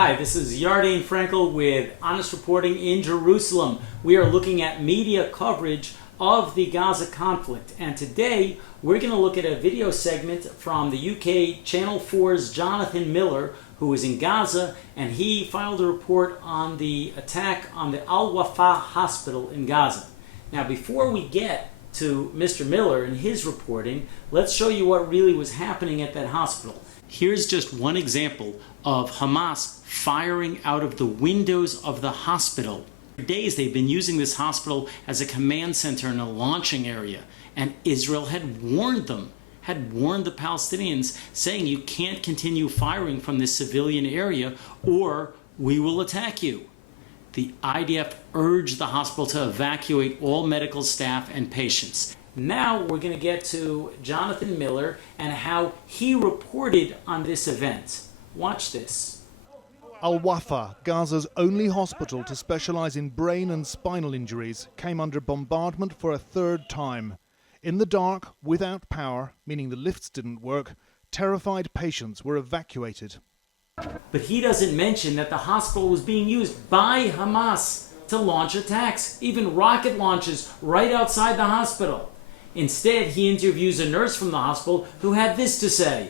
Hi, this is Yardane Frankel with Honest Reporting in Jerusalem. We are looking at media coverage of the Gaza conflict, and today we're going to look at a video segment from the UK Channel 4's Jonathan Miller, who is in Gaza, and he filed a report on the attack on the Wafa Hospital in Gaza. Now, before we get to Mr. Miller and his reporting, let's show you what really was happening at that hospital. Here's just one example of Hamas firing out of the windows of the hospital. For days they've been using this hospital as a command center and a launching area, and Israel had warned them, had warned the Palestinians, saying you can't continue firing from this civilian area or we will attack you. The IDF urged the hospital to evacuate all medical staff and patients. Now we're going to get to Jonathan Miller and how he reported on this event. Watch this. Al-Wafa, Gaza's only hospital to specialize in brain and spinal injuries, came under bombardment for a third time. In the dark, without power, meaning the lifts didn't work, terrified patients were evacuated. But he doesn't mention that the hospital was being used by Hamas to launch attacks, even rocket launches right outside the hospital. Instead, he interviews a nurse from the hospital who had this to say.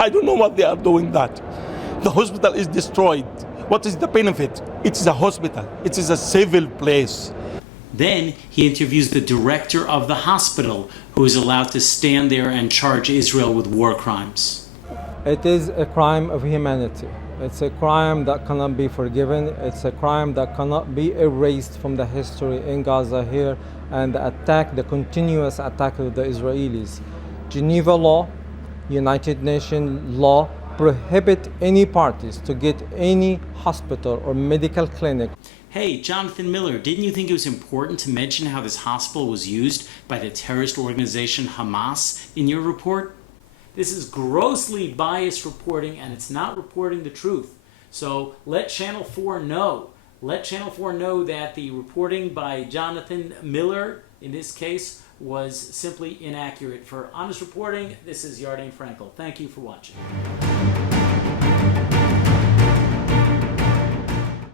I don't know what they are doing that. The hospital is destroyed. What is the benefit? It is a hospital. It is a civil place. Then he interviews the director of the hospital, who is allowed to stand there and charge Israel with war crimes. It is a crime of humanity. It's a crime that cannot be forgiven. It's a crime that cannot be erased from the history in Gaza here, and the continuous attack of the Israelis. Geneva law, United Nations law prohibit any parties to get any hospital or medical clinic. Hey, Jonathan Miller, didn't you think it was important to mention how this hospital was used by the terrorist organization Hamas in your report? This is grossly biased reporting, and it's not reporting the truth. So let Channel 4 know. Let Channel 4 know that the reporting by Jonathan Miller, in this case, was simply inaccurate. For Honest Reporting, this is Yardane Frankel. Thank you for watching.